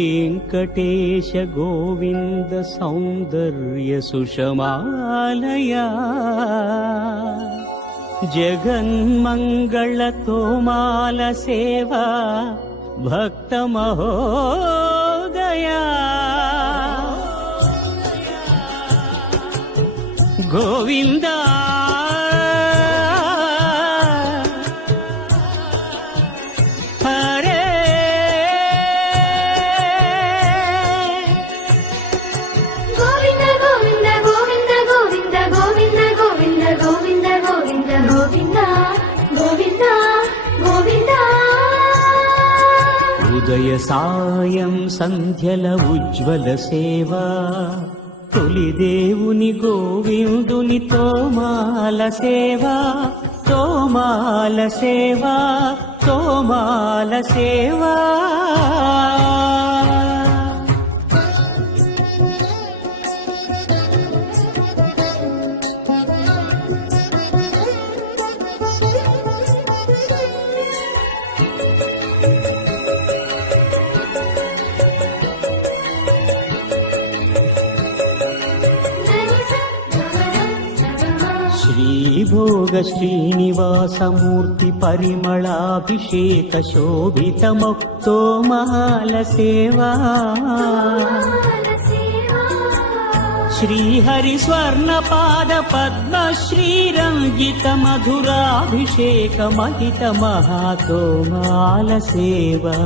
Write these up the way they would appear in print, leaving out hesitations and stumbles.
श्रीवेङ्कटेश गोविन्द सौन्दर्य सुषमालया जगन्मङ्गल तोमाल सेवा भक्तमहोदया गोविन्दा ఉదయ సాయం సంధ్యల ఉజ్వల సేవా తొలి దేవుని గోవిందుని తోమాల సేవా తోమాల సేవా తోమాల సేవా श्रीभोग श्रीनिवासमूर्ति परिमलाभिषेक शोभितमुक्तोमाल सेवा श्रीहरि स्वर्णपाद पद्म श्रीरंगित मधुराभिषेक महित महातोमाल सेवा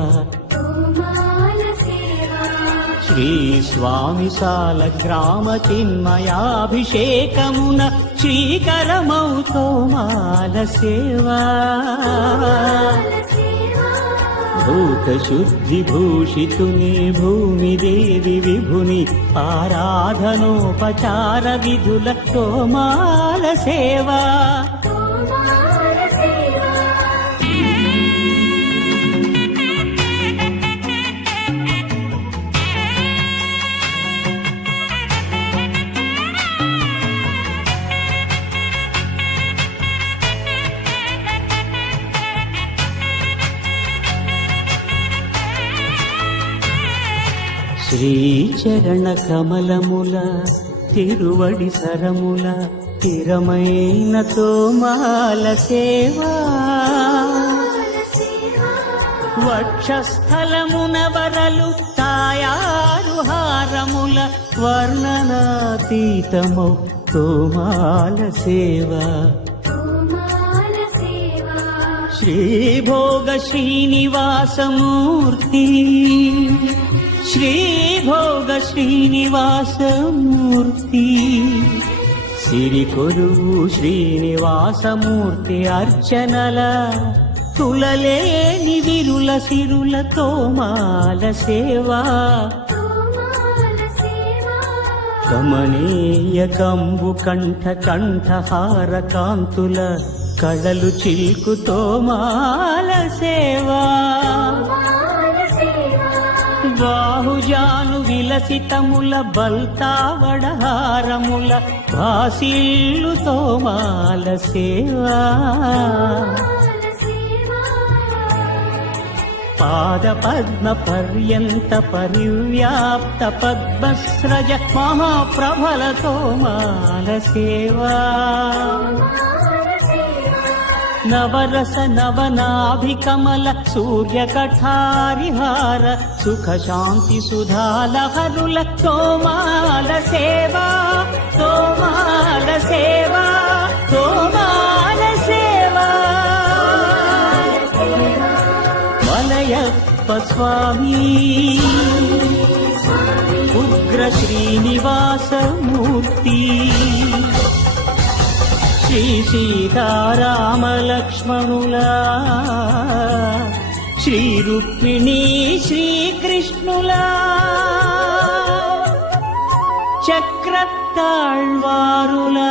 श्री स्वामी साल ग्राम चिन्मयाभिषेकमुन श्रीकरमौ तोमाल सेवा भूत शुद्धि भूषितुनि भूमि देवी विभुनि आराधनोपचार विधुल तोमाल सेवा శ్రీచరణ కమలముల తిరువడి సరముల తిరమైన తోమాల సేవా వక్షస్థలమున వరలు తాయారు హారముల వర్ణనాతీతమౌ తోమాల సేవా శ్రీభోగ శ్రీనివాసమూర్తి श्रीभोग श्रीनिवासमूर्ति सिरिकोलुवु श्रीनिवासमूर्ति अर्चनल तुललेनि विरुल सिरुल तोमाल सेवा कमनीय कंबु कंठ कंठहार कांतुल कळलु चिल्कु तोमाल सेवा బాహుజాను విలసితముల బల్తావడహారముల భాసిల్లు తోమాల సేవా పాద పద్మ పర్యంత పరివ్యాప్త పద్మస్రజ మహాప్రభల తోమాల సేవా नवरस नवनाभिकमल सूर्य कठारिहार सुख शांति सुधालहरुल तोमाल सेवा तोमाल सेवा तोमाल सेवा मलयप्प स्वामी उग्र श्रीनिवास मूर्ति श्री सीताराम लक्ष्मणुला श्री रुक्मिणी श्री कृष्णुला चक्रताळ्वारुला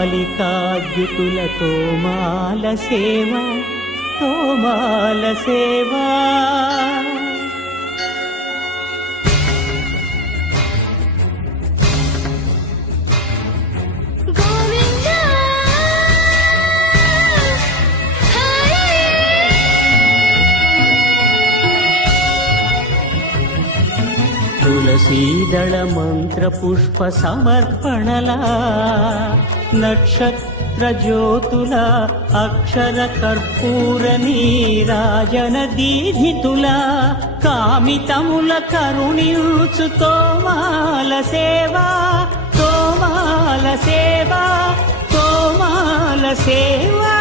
पूमालिकाद्युतुल तोमाल सेवा तोमाल सेवा తులసీదళ మంత్ర పుష్ప సమర్పణలా నక్షత్ర జ్యోతుల అక్షర కర్పూర నీరాజన దీధితుల కామితముల కరుణించు తోమాల సేవా తోమాల సేవా తోమాల సేవా